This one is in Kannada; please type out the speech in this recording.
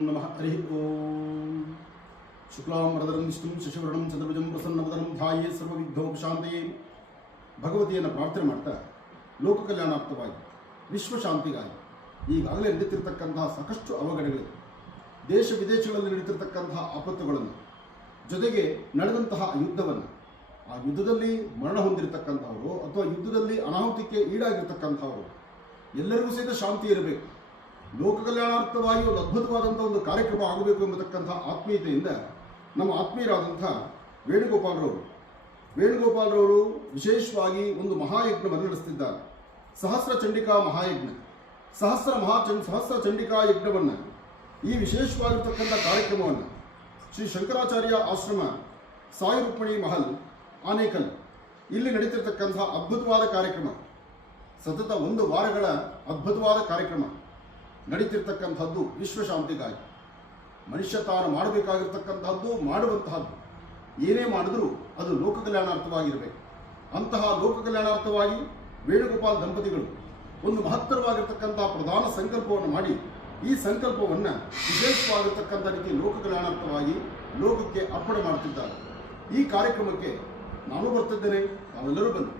नमः हरि ओम शुक्लांबरधरं विष्णुं शशिवर्णं चतुर्भुजं प्रसन्नवदनं ध्याये सर्वविघ्नोपशान्तये ಭಗವತಿಯನ್ನು ಪ್ರಾರ್ಥನೆ ಮಾಡ್ತಾ ಲೋಕ ಕಲ್ಯಾಣಾರ್ಥವಾಗಿ ವಿಶ್ವಶಾಂತಿಗಾಗಿ ಈಗಾಗಲೇ ನಡೀತಿರ್ತಕ್ಕಂತಹ ಸಾಕಷ್ಟು ಅವಘಡಗಳಿವೆ. ದೇಶ ವಿದೇಶಗಳಲ್ಲಿ ನಡೀತಿರ್ತಕ್ಕಂತಹ ಆಪತ್ತುಗಳನ್ನು, ಜೊತೆಗೆ ನಡೆದಂತಹ ಯುದ್ಧವನ್ನು, ಆ ಯುದ್ಧದಲ್ಲಿ ಮರಣ ಹೊಂದಿರತಕ್ಕಂಥವರು ಅಥವಾ ಯುದ್ಧದಲ್ಲಿ ಅನಾಹುತಿಗೆ ಈಡಾಗಿರ್ತಕ್ಕಂಥವರು ಎಲ್ಲರಿಗೂ ಸಹಿತ ಶಾಂತಿ ಇರಬೇಕು. ಲೋಕ ಕಲ್ಯಾಣಾರ್ಥವಾಗಿ ಒಂದು ಅದ್ಭುತವಾದಂಥ ಒಂದು ಕಾರ್ಯಕ್ರಮ ಆಗಬೇಕು ಎಂಬತಕ್ಕಂಥ ಆತ್ಮೀಯತೆಯಿಂದ ನಮ್ಮ ಆತ್ಮೀಯರಾದಂಥ ವೇಣುಗೋಪಾಲರವರು ವಿಶೇಷವಾಗಿ ಒಂದು ಮಹಾಯಜ್ಞವನ್ನು ನಡೆಸುತ್ತಿದ್ದಾರೆ. ಸಹಸ್ರ ಚಂಡಿಕಾ ಮಹಾಯಜ್ಞ, ಸಹಸ್ರ ಚಂಡಿಕಾ ಯಜ್ಞವನ್ನು, ಈ ವಿಶೇಷವಾಗಿರ್ತಕ್ಕಂಥ ಕಾರ್ಯಕ್ರಮವನ್ನು ಶ್ರೀ ಶಂಕರಾಚಾರ್ಯ ಆಶ್ರಮ ಸಾಯಿ ರುಕ್ಮಿಣಿ ಮಹಲ್ ಆನೇಕಲ್ ಇಲ್ಲಿ ನಡೀತಿರ್ತಕ್ಕಂಥ ಅದ್ಭುತವಾದ ಕಾರ್ಯಕ್ರಮ, ಸತತ 1 ವಾರಗಳ ಅದ್ಭುತವಾದ ಕಾರ್ಯಕ್ರಮ ನಡೀತಿರ್ತಕ್ಕಂಥದ್ದು ವಿಶ್ವಶಾಂತಿಗಾಗಿ. ಮನುಷ್ಯ ತಾನು ಮಾಡಬೇಕಾಗಿರ್ತಕ್ಕಂಥದ್ದು ಮಾಡುವಂತಹದ್ದು, ಏನೇ ಮಾಡಿದ್ರೂ ಅದು ಲೋಕ ಕಲ್ಯಾಣಾರ್ಥವಾಗಿರಬೇಕು. ಅಂತಹ ಲೋಕ ಕಲ್ಯಾಣಾರ್ಥವಾಗಿ ವೇಣುಗೋಪಾಲ್ ದಂಪತಿಗಳು ಒಂದು ಮಹತ್ತರವಾಗಿರ್ತಕ್ಕಂಥ ಪ್ರಧಾನ ಸಂಕಲ್ಪವನ್ನು ಮಾಡಿ, ಈ ಸಂಕಲ್ಪವನ್ನು ವಿಶೇಷವಾಗಿರ್ತಕ್ಕಂಥ ರೀತಿ ಲೋಕ ಕಲ್ಯಾಣಾರ್ಥವಾಗಿ ಲೋಕಕ್ಕೆ ಅರ್ಪಣೆ ಮಾಡುತ್ತಿದ್ದಾರೆ. ಈ ಕಾರ್ಯಕ್ರಮಕ್ಕೆ ನಾನು ಬರ್ತಿದ್ದೇನೆ, ತಾವೆಲ್ಲರೂ ಬನ್ನಿ.